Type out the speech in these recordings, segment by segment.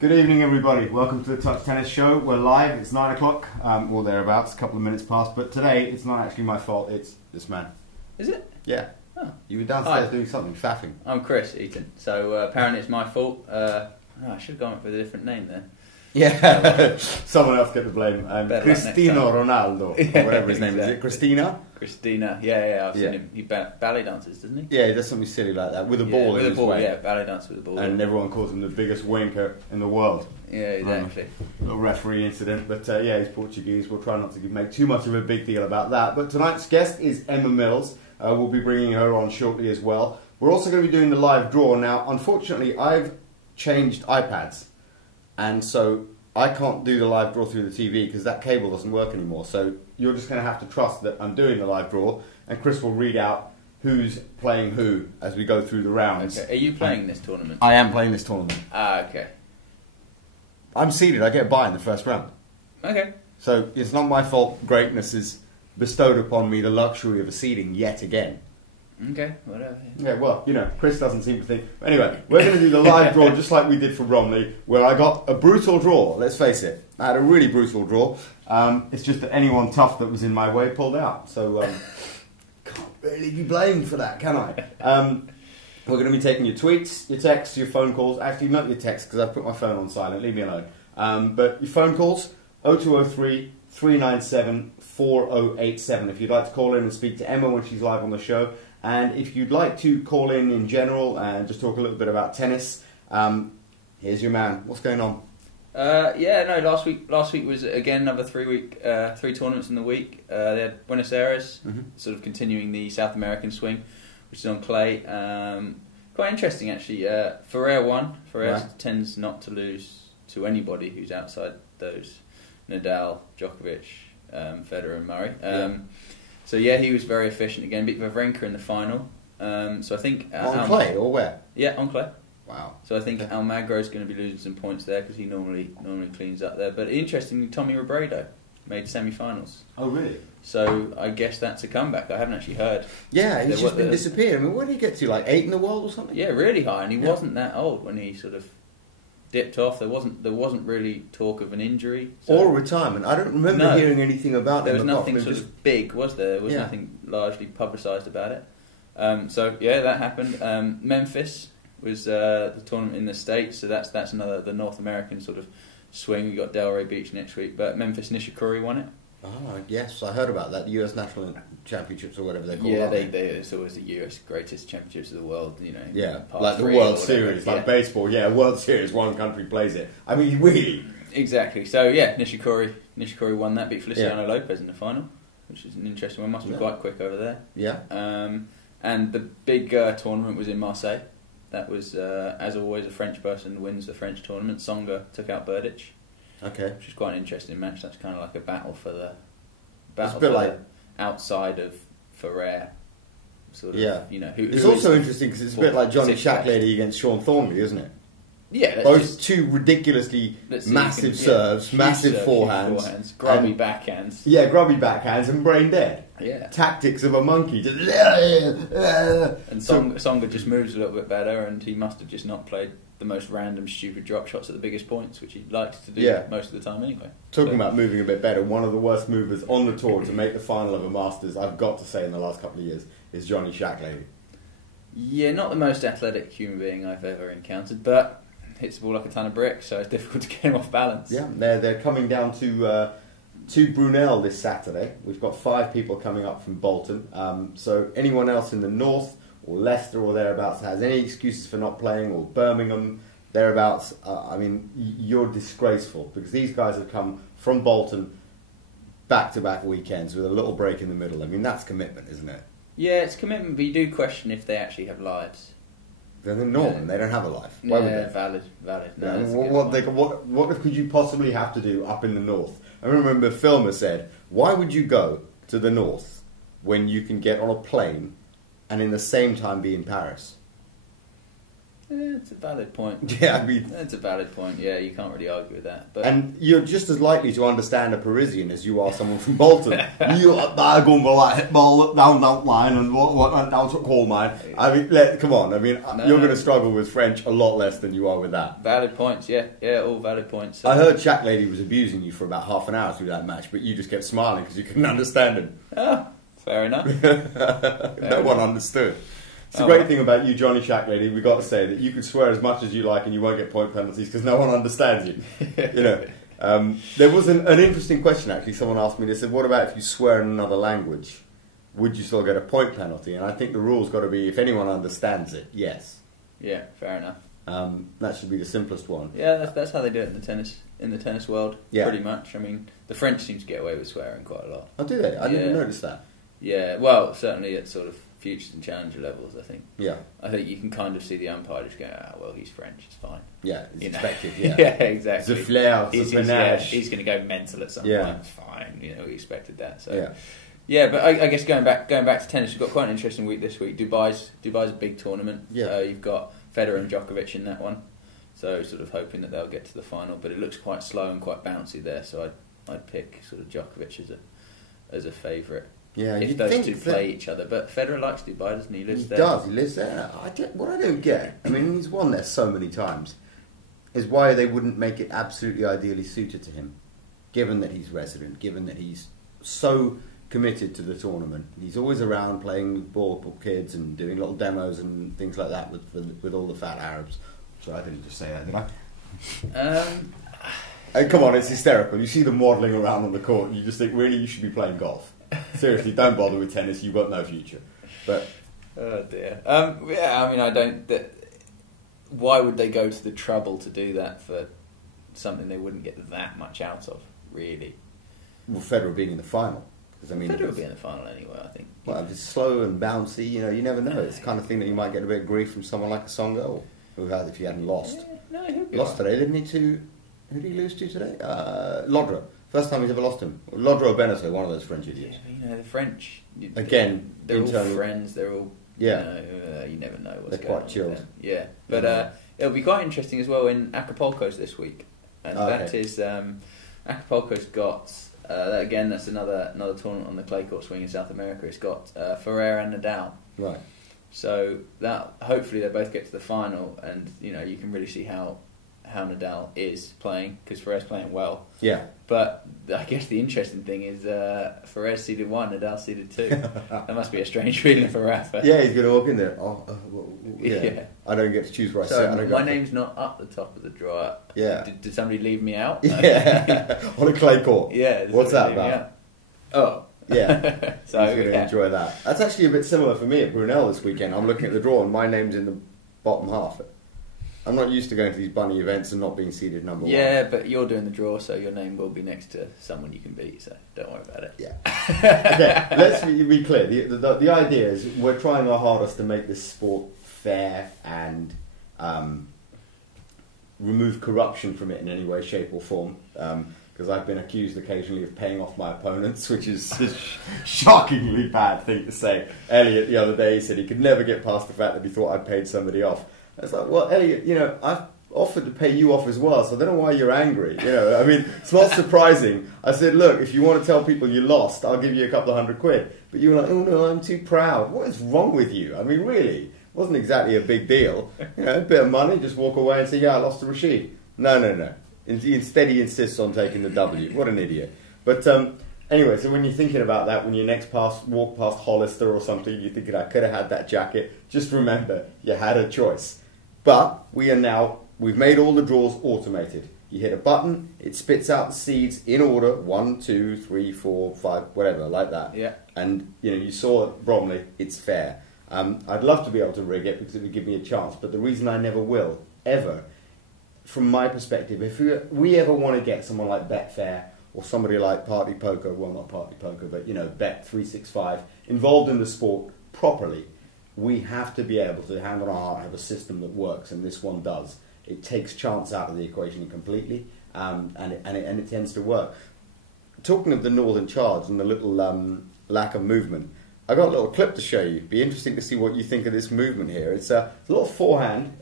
Good evening, everybody. Welcome to the Touch Tennis Show. We're live. It's 9 o'clock, or thereabouts, a couple of minutes past. But today, it's not actually my fault. It's this man. Is it? Yeah. Oh. You were downstairs Hi. doing something, faffing. I'm Chris Eaton. So apparently it's my fault. I should have gone up with a different name there. Yeah. Someone else get the blame. Better luck Cristiano Ronaldo, or whatever his name is. Is it Exactly. Christina? Christina. Yeah. I've seen him. He ballet dances, doesn't he? Yeah, he does something silly like that with a ball with in a his ball. way. Yeah, ballet dance with a ball. And everyone calls him the biggest wanker in the world. Yeah, exactly. Little referee incident, but yeah, he's Portuguese. We'll try not to make too much of a big deal about that. But tonight's guest is Emma Mills. We'll be bringing her on shortly as well. We're also going to be doing the live draw. Now, unfortunately, I've changed iPads, and so I can't do the live draw through the TV because that cable doesn't work anymore. So you're just going to have to trust that I'm doing the live draw, and Chris will read out who's playing who as we go through the rounds. Okay. Are you playing this tournament? I am playing this tournament. Okay. I'm seeded. I get a bye in the first round. Okay. So it's not my fault greatness is bestowed upon me the luxury of a seeding yet again. Okay, whatever. Yeah, well, you know, Chris doesn't seem to think... Anyway, we're going to do the live draw just like we did for Romney, where I got a brutal draw, let's face it. I had a really brutal draw. It's just that anyone tough that was in my way pulled out. So, can't really be blamed for that, can I? We're going to be taking your tweets, your texts, your phone calls. Actually, not your texts, because I've put my phone on silent. Leave me alone. But your phone calls, 0203 397 4087. If you'd like to call in and speak to Emma when she's live on the show. And if you'd like to call in general and just talk a little bit about tennis, here's your man. What's going on? Last week was again another 3 tournaments in the week. They had Buenos Aires, sort of continuing the South American swing, which is on clay. Quite interesting actually. Ferrer won. Ferrer tends not to lose to anybody who's outside those Nadal, Djokovic, Federer and Murray. So yeah, he was very efficient again. Beat Wawrinka in the final. So I think on clay or where? Yeah, on clay. Wow. So I think Almagro is going to be losing some points there because he normally cleans up there. But interestingly, Tommy Robredo made semi-finals. Oh really? So I guess that's a comeback. I haven't actually heard. Yeah, he's just been disappeared. I mean, where did he get to? Like 8 in the world or something? Yeah, really high, and he wasn't that old when he sort of dipped off. There wasn't really talk of an injury or retirement. I don't remember hearing anything about there him. There was nothing sort of big, was there? There was nothing largely publicised about it. So yeah, that happened. Memphis was the tournament in the States, so that's another the North American sort of swing. We got Delray Beach next week, but Memphis Nishikori won it. Oh yes, I heard about that. The US National Championships or whatever they're called. Yeah, it's always the US greatest championships of the world. You know. Yeah, like the World Series, like baseball. Yeah, World Series. One country plays it. I mean, really. Exactly. So yeah, Nishikori won that. Beat Feliciano Lopez in the final, which is an interesting one. Must be quite quick over there. Yeah. And the big tournament was in Marseille. That was, as always, a French person wins the French tournament. Songa took out Berdych. Okay. Which is quite an interesting match. That's kind of like a battle for the outside of Ferrer. Sort of, you know. It's also interesting because it's a bit like Johnny Shacklady against Sean Thornley, isn't it? Yeah. Both two ridiculously massive serves, massive forehands, grubby backhands. Yeah, grubby backhands and brain dead. Yeah. Tactics of a monkey. Just and Songa just moves a little bit better, and he must have just not played the most random, stupid drop shots at the biggest points, which he likes to do most of the time anyway. Talking about moving a bit better, one of the worst movers on the tour to make the final of a Masters, I've got to say, in the last couple of years, is Johnny Shacklady. Yeah, not the most athletic human being I've ever encountered, but hits the ball like a ton of bricks, so it's difficult to get him off balance. Yeah, they're coming down to Brunel this Saturday. We've got 5 people coming up from Bolton. So anyone else in the north or Leicester or thereabouts has any excuses for not playing, or Birmingham thereabouts, I mean, you're disgraceful, because these guys have come from Bolton back-to-back weekends with a little break in the middle. I mean, that's commitment, isn't it? Yeah, it's commitment, but you do question if they actually have lives. They're Norman. They don't have a life. Why would they? Valid. No, what could you possibly have to do up in the north? I remember Filmer said, "Why would you go to the north when you can get on a plane and in the same time be in Paris?" Yeah, it's a valid point. Yeah, I mean... That's a valid point, yeah, you can't really argue with that. But And you're just as likely to understand a Parisian as you are someone from Bolton. You are going to like ball down that line and what down to coal mine. I mean, come on. I mean, you're going to struggle with French a lot less than you are with that. Valid points, yeah, all valid points. I heard Shack Lady was abusing you for about half an hour through that match, but you just kept smiling because you couldn't understand him. Oh, fair enough. No one understood. It's a great thing about you, Johnny Shack Lady. We've got to say that you can swear as much as you like and you won't get point penalties because no one understands you. You know, there was an interesting question actually. Someone asked me. They said, "What about if you swear in another language? Would you still get a point penalty?" And I think the rule's got to be if anyone understands it, yes. Yeah, fair enough. That should be the simplest one. Yeah, that's how they do it in the tennis world. Yeah. Pretty much. I mean, the French seem to get away with swearing quite a lot. Oh, do they? I didn't notice that. Yeah, well, certainly at sort of futures and challenger levels, I think. Yeah. I think you can kind of see the umpire just going, well, he's French, it's fine. Yeah, it's You know? expected, yeah. Yeah, exactly. The flair, the panache. He's going to go mental at some point, it's fine, we expected that. So. Yeah, but I guess going back to tennis, we've got quite an interesting week this week. Dubai's a big tournament. Yeah. You've got Federer and Djokovic in that one. So sort of hoping that they'll get to the final, but it looks quite slow and quite bouncy there, so I'd pick sort of Djokovic as a favourite. Yeah, if those two play each other. But Federer likes Dubai, doesn't he? He lives there. He lives there. What I don't get, I mean, he's won there so many times, is why they wouldn't make it absolutely ideally suited to him, given that he's resident, given that he's so committed to the tournament. He's always around playing with ball kids and doing little demos and things like that with all the fat Arabs. So I didn't just say that, did I? Come on, it's hysterical. You see them waddling around on the court and you just think, really, you should be playing golf. Seriously, don't bother with tennis. You've got no future. But oh dear. Yeah, I mean, I don't. Why would they go to the trouble to do that for something they wouldn't get that much out of? Really? Well, Federer being in the final. Because I mean, Federer will be in the final anyway. I think. Well, if it's slow and bouncy, you never know. It's the kind of thing that you might get a bit of grief from someone like a Songa, or if he hadn't lost. Yeah, no, he'll be lost today, didn't he? Who did he lose to today? Lodra. First time he's ever lost him. Lodra or Beneteau, one of those French idiots. Yeah, the French. Again, they're all friends. They're all. Yeah. You never know what's they're going on. They're quite chilled. Yeah, but it'll be quite interesting as well in Acapulco's this week, and that is Acapulco's got. Again, that's another tournament on the clay court swing in South America. It's got Ferrer and Nadal. Right. So that hopefully they both get to the final, and you can really see how Nadal is playing because Ferrer's playing well. Yeah. But I guess the interesting thing is Ferrer's seeded 1, Nadal seeded 2. That must be a strange feeling for Rafa. Yeah, he's going to walk in there. Yeah. I don't get to choose where I sit. So my name's not up the top of the drawer. Yeah. Did somebody leave me out? Yeah. On a clay court. Yeah. What's that about? Oh. Yeah. So he's going to enjoy that. That's actually a bit similar for me at Brunel this weekend. I'm looking at the draw and my name's in the bottom half. I'm not used to going to these bunny events and not being seeded number 1. Yeah, but you're doing the draw, so your name will be next to someone you can beat, so don't worry about it. Yeah. Okay, let's be clear. The idea is we're trying our hardest to make this sport fair and remove corruption from it in any way, shape or form. Because I've been accused occasionally of paying off my opponents, which is a shockingly bad thing to say. Elliot the other day said he could never get past the fact that he thought I'd paid somebody off. I was like, well, Elliot, I've offered to pay you off as well, so I don't know why you're angry. I mean, it's not surprising. I said, look, if you want to tell people you lost, I'll give you a couple of £100. But you were like, oh no, I'm too proud. What is wrong with you? I mean, really, it wasn't exactly a big deal. A bit of money, just walk away and say, yeah, I lost to Rashid. No. Instead, he insists on taking the W. What an idiot. But anyway, so when you're thinking about that, when you next walk past Hollister or something, you're thinking, I could have had that jacket. Just remember, you had a choice. But we've made all the draws automated. You hit a button, it spits out the seeds in order, 1, 2, 3, 4, 5, whatever, like that. Yeah. And you saw at Bromley, it's fair. I'd love to be able to rig it because it would give me a chance, but the reason I never will, ever, from my perspective, if we ever want to get someone like Betfair or somebody like Party Poker, well, not Party Poker, but Bet365 involved in the sport properly, we have to be able to, hand on our heart, have a system that works, and this one does. It takes chance out of the equation completely, and it tends to work. Talking of the Northern Charge and the little lack of movement, I got a little clip to show you. Be interesting to see what you think of this movement here. It's a little forehand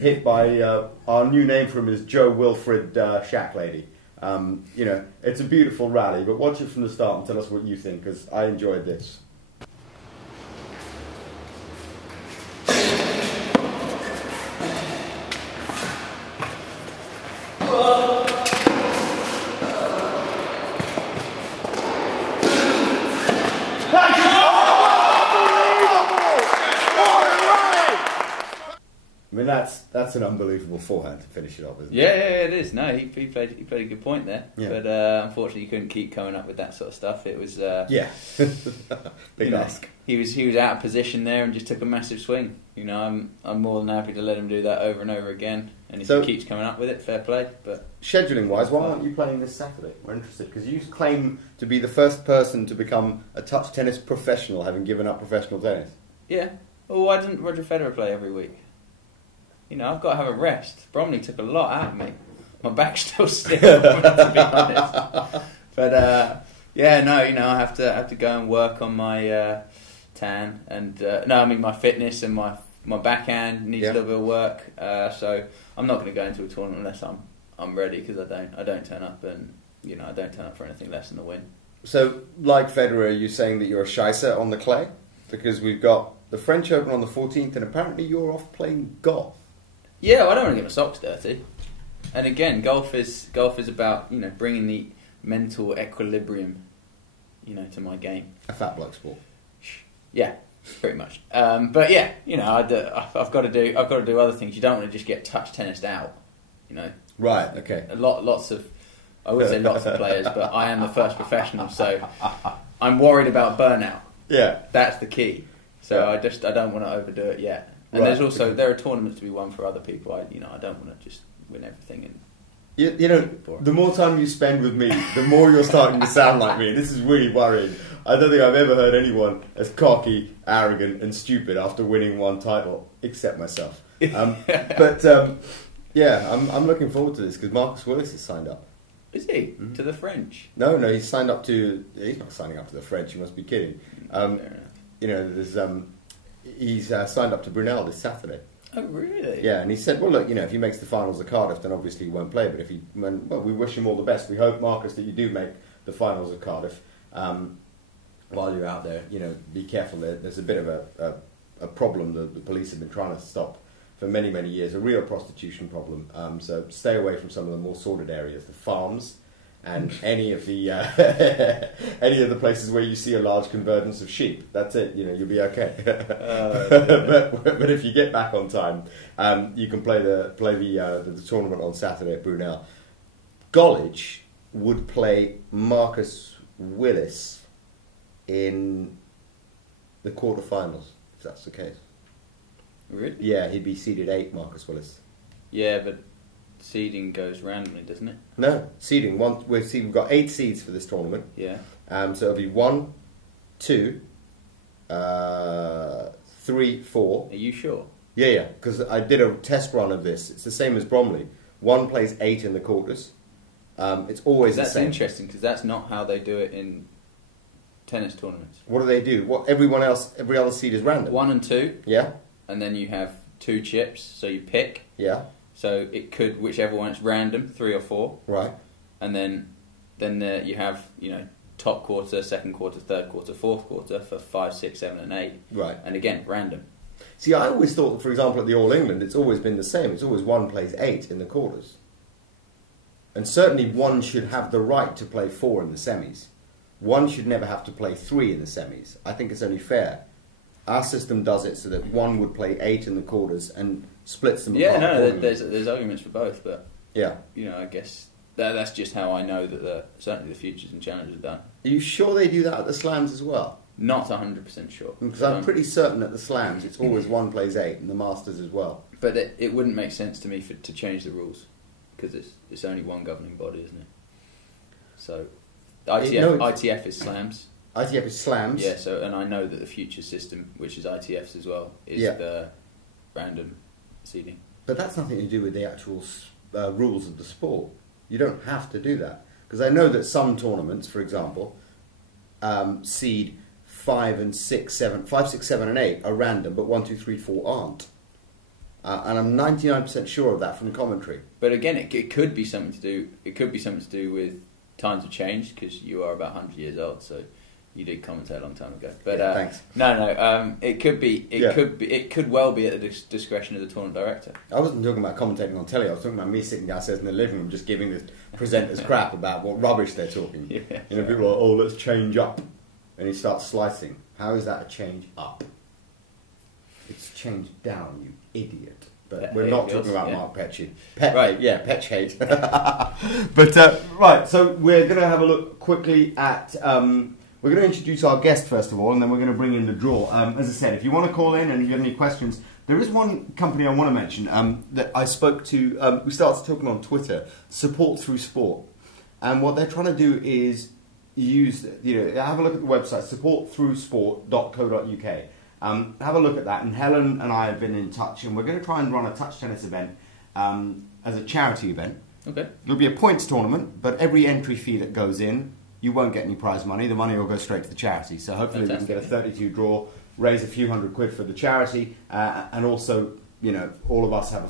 hit by our new name for him is Joe Wilfred Shacklady. You know, it's a beautiful rally, but watch it from the start and tell us what you think, because I enjoyed this. I mean, that's an unbelievable forehand to finish it off, isn't it? Yeah, it is. No, he played a good point there, Yeah. but unfortunately, he couldn't keep coming up with that sort of stuff. It was Yeah, big ask. He was out of position there and just took a massive swing. You know, I'm more than happy to let him do that over and over again. And if he keeps coming up with it, fair play. But scheduling wise, why aren't you playing this Saturday? We're interested because you claim to be the first person to become a touch tennis professional, having given up professional tennis. Yeah. Well, why doesn't Roger Federer play every week? You know, I've got to have a rest. Bromley took a lot out of me. My back's still stiff, to be honest. But yeah, no, you know, I have to go and work on my tan and my fitness and my backhand needs a little bit of work. So I'm not going to go into a tournament unless I'm ready, because I don't turn up, and you know, I don't turn up for anything less than the win. So, like Federer, are you saying that you're a shicer on the clay? Because we've got the French Open on the 14th, and apparently you're off playing golf. Yeah, well, I don't want to get my socks dirty. And again, golf is about, you know, bringing the mental equilibrium, you know, to my game. A fat bloke sport. Yeah, pretty much. But yeah, you know, I've got to do other things. You don't want to just get touch tennised out, you know. Right. Okay. Lots of players, but I am the first professional, so I'm worried about burnout. Yeah, that's the key. So I don't want to overdo it yet. And right. there's also there are tournaments to be won for other people. I don't want to just win everything. And you know, the more time you spend with me, the more you're starting to sound like me. This is really worrying. I don't think I've ever heard anyone as cocky, arrogant, and stupid after winning one title, except myself. Yeah, I'm looking forward to this because Marcus Willis is signed up. Is he? Mm-hmm. To the French? No, he's signed up to. He's not signing up to the French. You must be kidding. You know, there's he's signed up to Brunel this Saturday. Oh, really? Yeah, and he said, well, look, you know, if he makes the finals of Cardiff, then obviously he won't play. But we wish him all the best. We hope, Marcus, that you do make the finals of Cardiff. While you're out there, you know, be careful. There's a bit of a problem that the police have been trying to stop for many, many years, a real prostitution problem. So stay away from some of the more sordid areas, the farms, and any of the places where you see a large convergence of sheep. That's it. You know, you'll be okay. But if you get back on time, you can play the tournament on Saturday at Brunel. Gollidge would play Marcus Willis in the quarterfinals, if that's the case. Really? Yeah, he'd be seeded 8, Marcus Willis. Yeah, but seeding goes randomly, doesn't it? No, seeding. We've got 8 seeds for this tournament. Yeah. So it'll be 1, 2, 3, 4. Are you sure? Yeah, because I did a test run of this. It's the same as Bromley. One plays 8 in the quarters. It's always the same. That's interesting, because that's not how they do it in tennis tournaments. What do? What every other seed is random. 1 and 2. Yeah. And then you have 2 chips, so you pick. Yeah. So it could, whichever one, it's random, 3 or 4. Right. And then there you have, you know, top quarter, second quarter, third quarter, fourth quarter for 5, 6, 7, and 8. Right. And again, random. See, I always thought, for example, at the All England, it's always been the same. It's always 1 plays 8 in the quarters. And certainly 1 should have the right to play 4 in the semis. 1 should never have to play 3 in the semis. I think it's only fair. Our system does it so that 1 would play 8 in the quarters and splits them apart. Yeah, no, there's arguments for both, but yeah, you know, I guess that's just how I know that certainly the futures and challenges are done. Are you sure they do that at the slams as well? Not 100% sure. Because I'm pretty certain at the slams it's always 1 plays 8 and the Masters as well. But it wouldn't make sense to me to change the rules because it's only one governing body, isn't it? So ITF is slams. ITF is slams. Yeah, and I know that the future system, which is ITF's as well, is the random seeding. But that's nothing to do with the actual rules of the sport. You don't have to do that. Because I know that some tournaments, for example, seed 5, 6, 7, and 8 are random, but 1, 2, 3, 4 aren't. And I'm 99% sure of that from commentary. But again, it could be something to do. It could be something to do with times have changed, because you are about 100 years old, so you did commentate a long time ago. But yeah, thanks. No. It could be. It could well be at the discretion of the tournament director. I wasn't talking about commentating on telly. I was talking about me sitting downstairs in the living room, just giving the presenters crap about what rubbish they're talking. Yeah, people are like, "Oh, let's change up," and he starts slicing. How is that a change up? It's changed down, you idiot. But we're not talking about Mark Petchey. Right, yeah, Petch hate. But, right, so we're going to have a look quickly at... we're going to introduce our guest, first of all, and then we're going to bring in the draw. As I said, if you want to call in and you have any questions, there is one company I want to mention that I spoke to... we started talking on Twitter, Support Through Sport. And what they're trying to do is use... have a look at the website, supportthroughsport.co.uk. Have a look at that, and Helen and I have been in touch, and we're going to try and run a touch tennis event as a charity event. Okay. It'll be a points tournament, but every entry fee that goes in, you won't get any prize money. The money will go straight to the charity. So hopefully we can get a 32 draw, raise a few £100 for the charity, and also, all of us have a